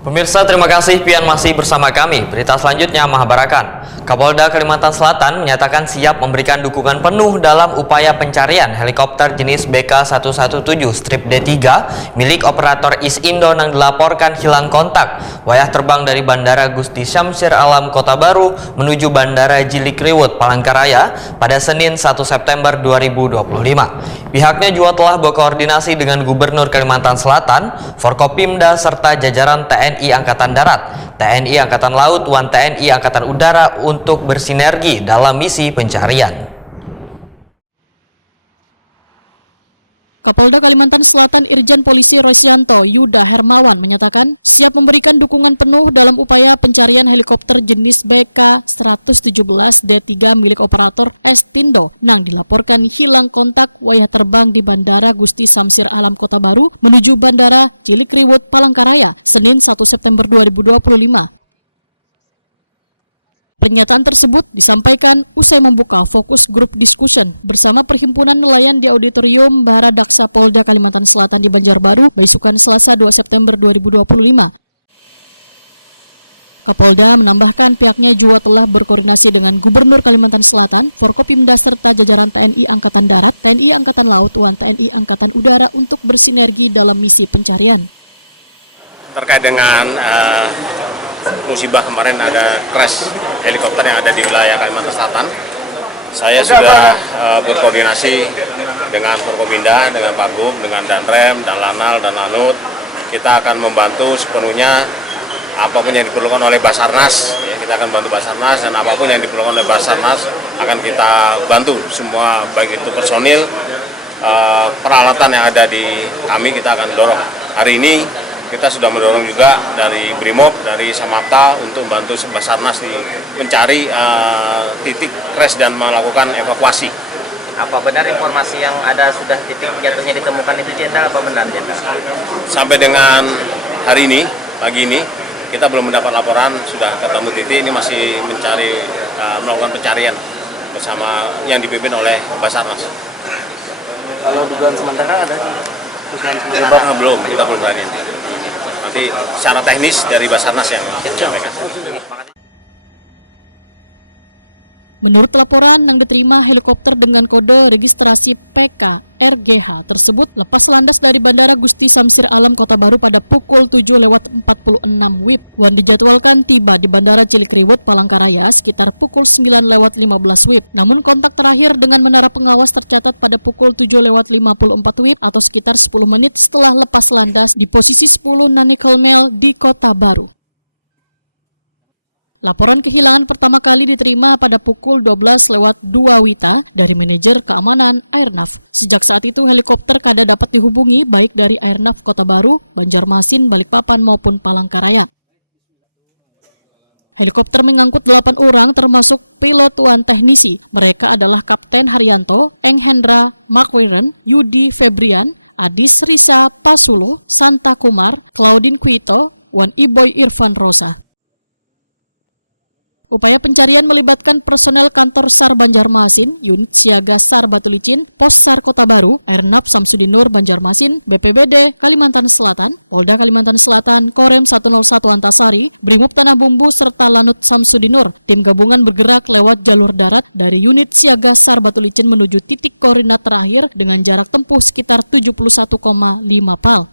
Pemirsa, terima kasih Pian masih bersama kami. Berita selanjutnya Mahabarakan. Kapolda Kalimantan Selatan menyatakan siap memberikan dukungan penuh dalam upaya pencarian helikopter jenis BK117 strip D3 milik operator Isindo yang dilaporkan hilang kontak. Wayah terbang dari Bandara Gusti Syamsir Alam Kota Baru menuju Bandara Jilikriwut Palangkaraya pada Senin 1 September 2025. Pihaknya juga telah berkoordinasi dengan Gubernur Kalimantan Selatan, Forkopimda serta jajaran TNI Angkatan Darat, TNI Angkatan Laut, TNI Angkatan Udara untuk bersinergi dalam misi pencarian. Kapolda Kalimantan Selatan Irjen Polisi Rosyanto Yuda Hermawan menyatakan siap memberikan dukungan penuh dalam upaya pencarian helikopter jenis BK117 D3 milik operator Isindo yang dilaporkan hilang kontak wayah terbang di Bandara Gusti Syamsir Alam Kota Baru menuju Bandara Jilikriwut Palangkaraya Senin 1 September 2025. Pernyataan tersebut disampaikan usai membuka fokus group discussion bersama Perhimpunan Nelayan di Auditorium Baradaksa Polda Kalimantan Selatan di Banjarbaru, Baisukan Selasa 2 September 2025. Kapolda menambahkan pihaknya juga telah berkoordinasi dengan Gubernur Kalimantan Selatan, Forkopimda serta jajaran TNI Angkatan Darat, TNI Angkatan Laut, dan TNI Angkatan Udara untuk bersinergi dalam misi pencarian. Terkait dengan musibah kemarin ada crash helikopter yang ada di wilayah Kalimantan Selatan, saya sudah berkoordinasi dengan Forkopimda, dengan Pak Gub, dengan Danrem, dan Lanal, dan Lanut. Kita akan membantu sepenuhnya apapun yang diperlukan oleh Basarnas, ya, kita akan bantu Basarnas, dan apapun yang diperlukan oleh Basarnas akan kita bantu semua, baik itu personil, peralatan yang ada di kami kita akan dorong. Hari ini kita sudah mendorong juga dari Brimob, dari Samapta untuk membantu Basarnas mencari titik crash dan melakukan evakuasi. Apa benar informasi yang ada sudah titik jatuhnya ditemukan itu, Jenderal? Apa benar, Jenderal? Sampai dengan hari ini, pagi ini, kita belum mendapat laporan sudah ketemu titik. Ini masih mencari, melakukan pencarian bersama yang dipimpin oleh Basarnas. Kalau dugaan sementara ada? Penyebabnya belum, kita belum berani. Nanti secara teknis dari Basarnas yang menyampaikan. Menurut laporan yang diterima, helikopter dengan kode registrasi PKRGH tersebut lepas landas dari Bandara Gusti Syamsir Alam Kota Baru pada pukul 7.46 WIB. Wan dijadwalkan tiba di Bandara Jilikriwut Palangkaraya sekitar pukul 9.15 WIB. Namun kontak terakhir dengan menara pengawas tercatat pada pukul 7.54 WIB atau sekitar 10 menit setelah lepas landas di posisi 10 Nanikelmel di Kota Baru. Laporan kehilangan pertama kali diterima pada pukul 12.02 WITA dari manajer keamanan Airnav. Sejak saat itu helikopter kada dapat dihubungi baik dari Airnav Kota Baru, Banjarmasin, Balikpapan maupun Palangkaraya. Helikopter mengangkut 8 orang termasuk pilot dan teknisi. Mereka adalah Kapten Haryanto, Eng Hendra, Mark Wiren, Yudi Febrian, Adis Risa Pasulo, Santa Kumar, Claudine Quito, dan Iboy Irfan Rosa. Upaya pencarian melibatkan personel kantor SAR Banjarmasin, unit siaga SAR Batulicin, Pos SAR Kota Baru, Airnav Samsudinur Banjarmasin, BPBD Kalimantan Selatan, Polda Kalimantan Selatan, Korem 101 Antasari, Brimob Tanah Bumbu, serta Lanut Samsudinur. Tim gabungan bergerak lewat jalur darat dari unit siaga SAR Batulicin menuju titik koordinat terakhir dengan jarak tempuh sekitar 71,5 pal.